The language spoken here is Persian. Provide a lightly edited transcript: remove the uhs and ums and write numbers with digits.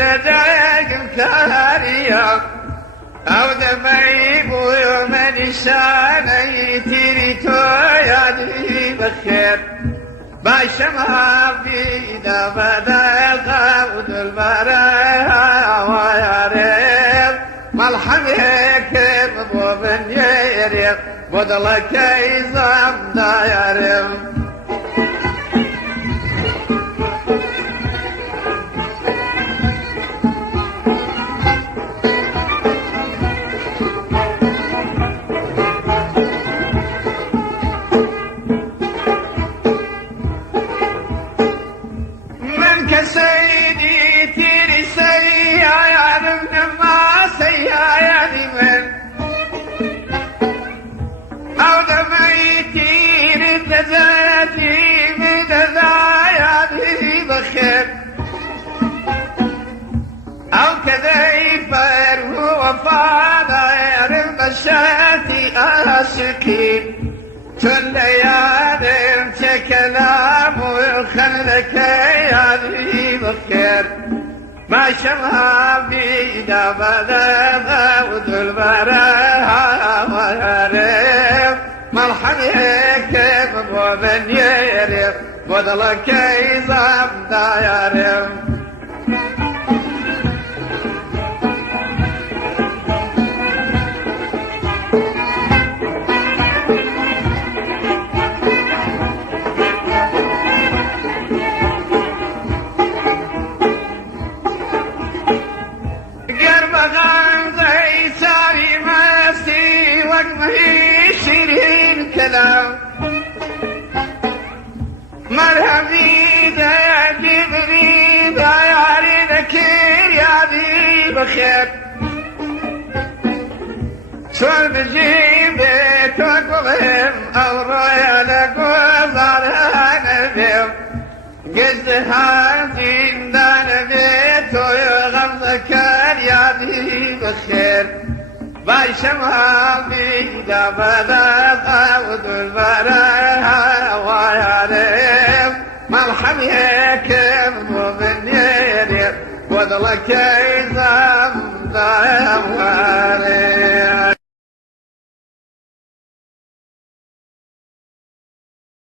لدعك الكارية أو دمعي بويو من شاني تيريتو يدي بخير باشمها في دبدا قود البرايا وياريب ملحمك بوبن يريب بدلك يزام دايريب سيدي تيري سيا من ما سيا من أو دمي تيري تزادي من دايا بخير أو كذا يفر هو فاضير المشاتي أسكين كل يادم كلام وخلك يا ذي بخير ما شمها في دبدا وذل براها وياريب مرحمك بوبن يريب بدلك يزام دايريب شيرين كلام مرحبي دا جبري دا ياري ذكر يا ذي بخير شوال بجيبك وقلهم او رويا لقوزار هنبيم قد هاتين دا نبيت ويغمزك يا ذي بخير باشمها في دبدا قود البرايا وياريب مرحمك بوبن يريب بدلك يزام دايم وياريب